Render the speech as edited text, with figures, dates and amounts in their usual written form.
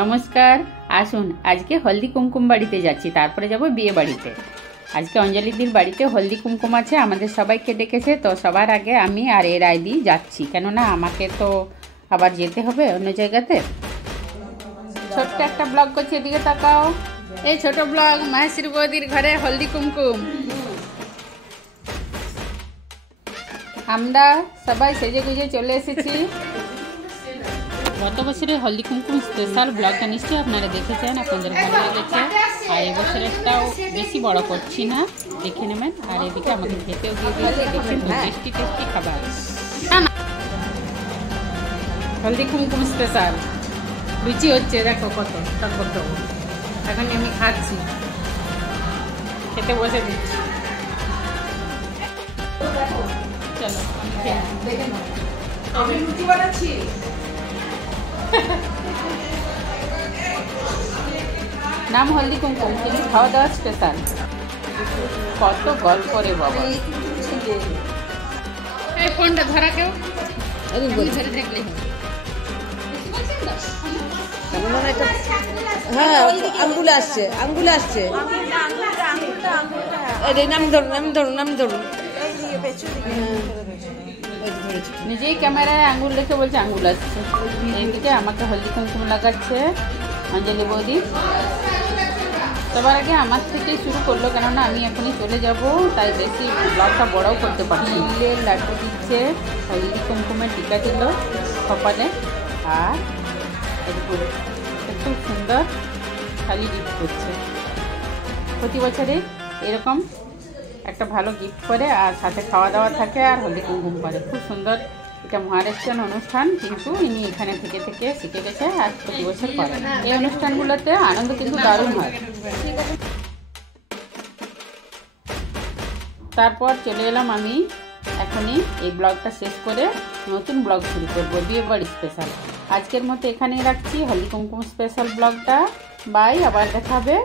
নমস্কার, আসুন আজকে হলদি কুমকুম বাড়িতে যাচ্ছি, তারপরে যাব বিয়ে বাড়িতে। আজকে অঞ্জলিদির বাড়িতে হলদি কুমকুম আছে, আমাদের সবাইকে ডেকেছে। তো সবার আগে আমি আর এর আইদি যাচ্ছি, কেননা আমাকে তো আবার যেতে হবে অন্য জায়গাতে। ছোট্ট একটা ব্লগ করছি, এদিকে তাকাও। এই ছোট ব্লগ মাহেশ্রী বৌদির ঘরে হলদি কুমকুম। আমরা সবাই সেজে গুজে চলে এসেছি। গত বছরের হলদি কুমকুম স্পেশাল ব্লগটা নিশ্চয়ই আপনারা দেখেছেন, আপনাদের ভালো লেগেছে। আর এই বছরেরটাও বেশি বড় করছি না, দেখে নেবেন। আর এদিকে আমাকে খেতেও দিয়ে দিয়েছে, দেখুন টেস্টি টেস্টি খাবার। হলদি কুমকুম স্পেশাল রুচি হচ্ছে, দেখো কত কত। এখন আমি খাচ্ছি, খেতে বসে দিচ্ছি। চলো আমি রুটি বানাচ্ছি। নাম হলদি কুমকুম, কিন্তু খাওয়া দাওয়া স্পেশাল। কত গল্প রে বাবা। এই ফোনটা ধরা কেউ ধরে দেখলে হ্যাঁ, আঙ্গুলে আসছে আঙ্গুলে আসছে। নাম ধরুন নাম ধরুন নাম ধরুন। নিজেই ক্যামেরায় আঙ্গুল রেখে বলছে আঙ্গুল আসছে। এইদিকে আমাকে হলদি কুমকুম লাগাচ্ছে অঞ্জলি বৌদি। সবার আগে আমার থেকে শুরু করলো, কেননা আমি এখনই চলে যাব, তাই বেশি ব্লগটা বড়ও করতে পারছি। নীলের লাড্ডু দিচ্ছে, হলদি কুমকুমের টিকা দিল কপালে, আর খুব সুন্দর খালি গিফট করছে। প্রতি বছরে এরকম একটা ভালো গিফট করে, আর সাথে খাওয়া দাওয়া থাকে, আর হলদি কুমকুম করে। খুব সুন্দর। এটা মহারাষ্ট্রিয়ান অনুষ্ঠান, কিন্তু ইনি এখানে থেকে থেকে শিখে গেছে আর প্রতি বছর করে। এই অনুষ্ঠানগুলোতে আনন্দ কিন্তু দারুণ হয়। তারপর চলে এলাম আমি এখনই এই ব্লগটা শেষ করে নতুন ব্লগ শুরু করবো, বিয়ে বাড়ি স্পেশাল। আজকের মতো এখানেই রাখছি হলদি কুমকুম স্পেশাল ব্লগটা। বাই, আবার দেখা হবে।